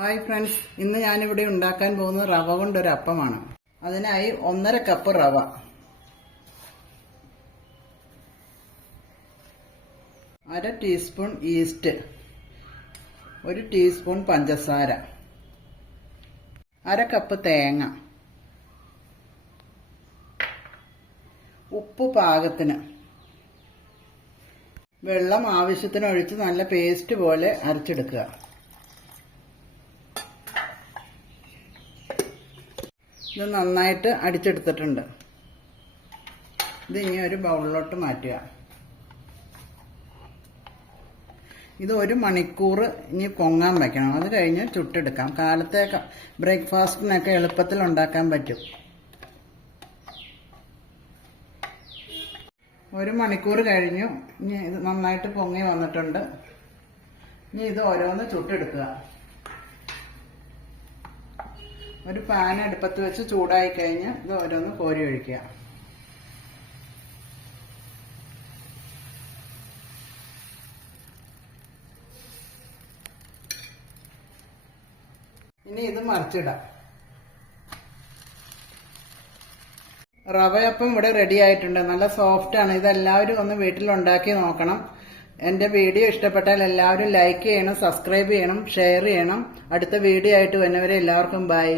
Hi friends ഇന്ന് ഞാനിവിടെ ഉണ്ടാക്കാൻ പോകുന്നത് റവ കൊണ്ടൊരു അപ്പമാണ്. അതിനായി ഒന്നര കപ്പ് റവ. അര ടീസ്പൂൺ ഈസ്റ്റ് ഒരു ടീസ്പൂൺ പഞ്ചസാര. അര കപ്പ് തേങ്ങ. ഉപ്പ് പാകത്തിന്. വെള്ളം ആവശ്യത്തിന് ഒഴിച്ച് നല്ല പേസ്റ്റ് പോലെ അരച്ചെടുക്കുക. ഇത് നന്നായിട്ട് അടിച്ചെടുത്തിട്ടുണ്ട്. ഇത് ഇനി ഒരു ബൗളിലോട്ട് മാറ്റുക. ഇത് ഒരു മണിക്കൂർ ഇനി പൊങ്ങാൻ വയ്ക്കണം അത് കഴിഞ്ഞ് ചുട്ടെടുക്കാം. കാലത്തെ ബ്രേക്ക്ഫാസ്റ്റിനൊക്കെ എളുപ്പത്തിൽ ഉണ്ടാക്കാൻ പറ്റും. ഒരു മണിക്കൂർ കഴിഞ്ഞു. ഇനി ഇത് നന്നായിട്ട് പൊങ്ങി വന്നിട്ടുണ്ട്. ഇനി ഇത് ഓരോന്ന് ചുട്ടെടുക്കുക. ഒരു പാൻ അടുപ്പത്ത് വെച്ച് ചൂടായി കഴിഞ്ഞ് ഇത് ഓരോന്ന് കോരി ഒഴിക്കുക. ഇനി ഇത് മറിച്ചിടാം. റവയപ്പം ഇവിടെ റെഡി ആയിട്ടുണ്ട്. നല്ല സോഫ്റ്റ് ആണ്. ഇതെല്ലാവരും ഒന്ന് വീട്ടിൽ ഉണ്ടാക്കി നോക്കണം. എന്റെ വീഡിയോ ഇഷ്ടപ്പെട്ടാൽ എല്ലാവരും ലൈക്ക് ചെയ്യണം സബ്സ്ക്രൈബ് ചെയ്യണം ഷെയർ ചെയ്യണം. അടുത്ത വീഡിയോ ആയിട്ട് വരുന്നവരെ എല്ലാവർക്കും ബൈ.